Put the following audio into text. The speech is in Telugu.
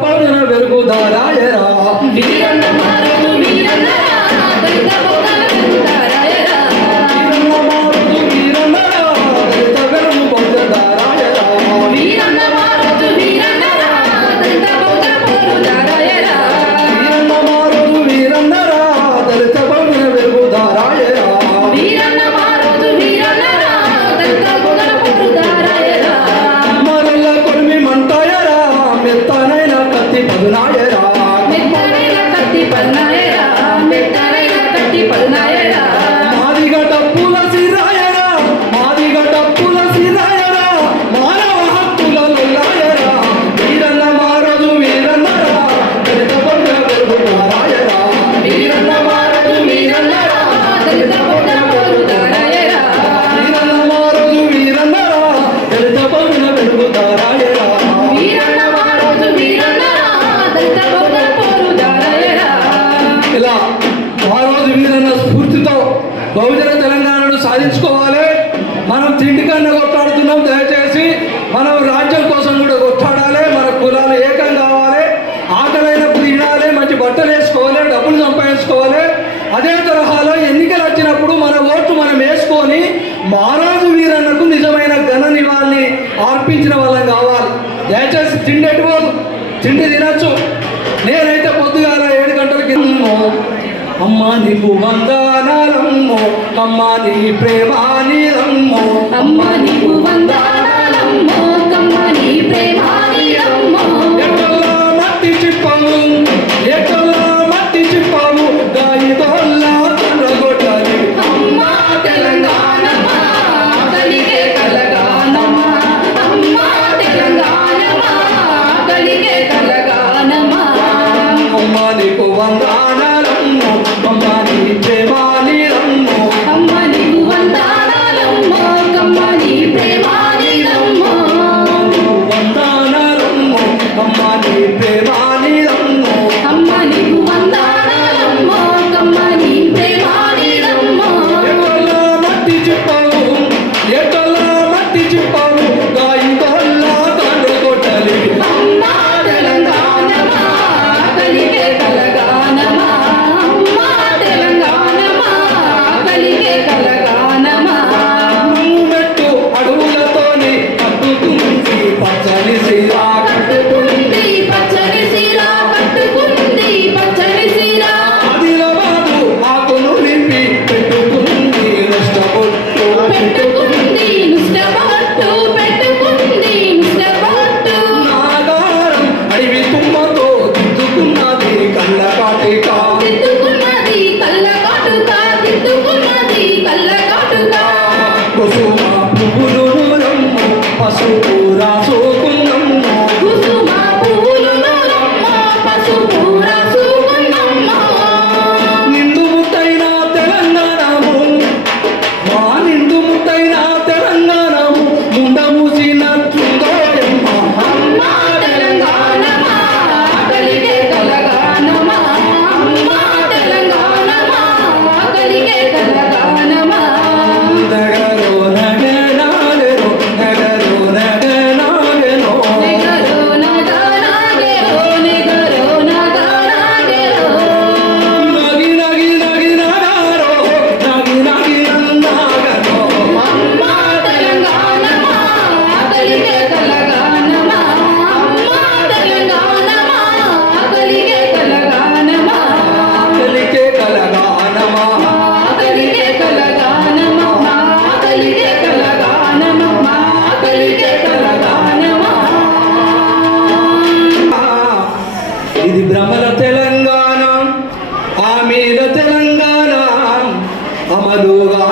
వెలుగుదారాయరా వీరన్న మారుదు వీరన్నరా దళిత బౌద్ధల వెలుగుదారాయరా వీరన్న మారుదు వీరన్నరా దళిత వెలుగు బౌద్ధదారాయరా వీరన్న మారుదు వీరన్నరా దళిత బౌద్ధ పోరుదారాయరా వీరన్న మారుదు వీరన్నరా దళిత బౌద్ధ వెలుగుదారాయరా వీరన్న మారుదు వీరన్నరా దళిత బౌద్ధ పోరుదారాయరా మరల కొలిమి మంటాయరా మెత్తనైన కత్తి పదునాయరా మెత్తనైన కత్తి పదునాయరా మెత్తనైన కత్తి పదునాయరా మాదిగ డప్పుల సిరాయరా మాదిగ డప్పుల సిరాయరా మానవ హక్కుల లొల్లాయరా వీరన్న మారదు వీరన్నరా దళిత బౌద్ధ వెలుగుదారాయరా వీరన్న మారుదు వీరన్నరా దళిత బౌద్ధ పోరుదారాయరా వీరన్న మారదు వీరన్నరా దళిత బౌద్ధ వెలుగుదారాయరా వీరన్న మారుదు వీరన్నరా దళిత బౌద్ధ పోరుదారాయరా ఇలా ఆ రోజు వీరన్న స్ఫూర్తితో బహుజన తెలంగాణను సాధించుకోవాలి. మనం తిండి కన్నా కొట్లాడుతున్నాం, దయచేసి మనం రాజ్యం కోసం కూడా కొట్లాడాలి. మన కులాలు ఏకం కావాలి, ఆకలైనప్పుడు తినాలి, మంచి బట్టలు వేసుకోవాలి, డబ్బులు సంపాదించుకోవాలి. అదే తరహాలో ఎన్నికలు వచ్చినప్పుడు మన ఓట్లు మనం వేసుకొని మహారాజు వీరన్నకు నిజమైన ఘన నివాళిని అర్పించిన వాళ్ళం కావాలి. దయచేసి తిండి ఎటుపోదు, తిండి తినచ్చు. నేనైతే పొద్దుగాల 7 గంటలకి అమ్మ నీకు వందనాలమ్మో, అమ్మ నీ ప్రేమ నీరమ్మో, అమ్మ నీకు వందనాలమ్మో కమ్మ నీ ప్రేమ నీరమ్మో ఎక్కల్లా మట్టి చిప్పాము, ఎక్కల్లా మట్టి చిప్పాము, గాయితోల్లా తండ్రగొట్టాలి. అమ్మ తెలంగాణమా కలిగే కలగానమా అమ్మ తెలంగాణమా కలిగే కలగానమా అమ్మ నీకు వందనాలమ్మో, అమ్మ నీ ప్రేమ నీరమ్మో, అమ్మ నీకు వందనాలమ్మో కమ్మ నీ ప్రేమ నీరమ్మో నీకు వందనాలమ్మో, అమ్మ నీ ప్రేమ నీరమ్మో. అమ్మ నీకు వందనాలమ్మో కమ్మ నీ ప్రేమ నీరమ్మో ఎక్కల్లా మట్టి చిప్పాము, ఎక్కల్లా మట్టి చిప్పాము, గాయితోల్లా తండ్రగొట్టాలి. అమ్మ తెలంగాణమా కలిగే కలగానమా అమ్మ తెలంగాణమా కలిగే కలగానమా మెట్టు అడవులతోని కట్టుకుంది పచ్చని శిలా, కట్టుకుంది పచ్చని సీర కట్టుకుంది పచ్చని సీర ఆదిలాబాదు ఆకును నింపి పెట్టుకుంది నష్టపొట్టు. పెట్టుకుంది నుష్టపట్టు పెట్టుకుంది నుష్టపట్టు నాగారం అడవి తుమ్మతో దిద్దుకున్నది కళ్ళ కాటిక. తిట్టుకున్నది కళ్ళ కాటుక తిట్టుకున్నది కళ్ళ కాటుక కుసుమ పువ్వులు నూరమ్ము, పసుపు రాసుకున్నమ్ము, కుసుమ పూలు నూరమ్మ పసుపు రాసుకున్నమ్మ నిండు ముద్దైన తెలంగాణము, మా నిండు ముద్దైన తెలంగాణము, ముండ మూసినట్లుందోయమ్మ. అమ్మ తెలంగాణమా కలిగే కలగానమా అమ్మ తెలంగాణమా కలిగే కలగానమా నగరో నగనాగెరో, నగరో నగనాగెరో, నెగరో నగనాగెరో నెగరో నగనాగెరో నగి నగి నగి నగారో, నగి నగి నన్నాగరో. అమ్మ తెలంగాణమా కలిగే కలగానమా అమ్మ తెలంగాణమా కలిగే కలగానమా కలికే కలగానమా, కలిగే కలగానమా కలిగే కలగానమా కలిగే కలగానమా ఇది భ్రమల తెలంగాణ, ఆ మీద తెలంగాణ అమలుగా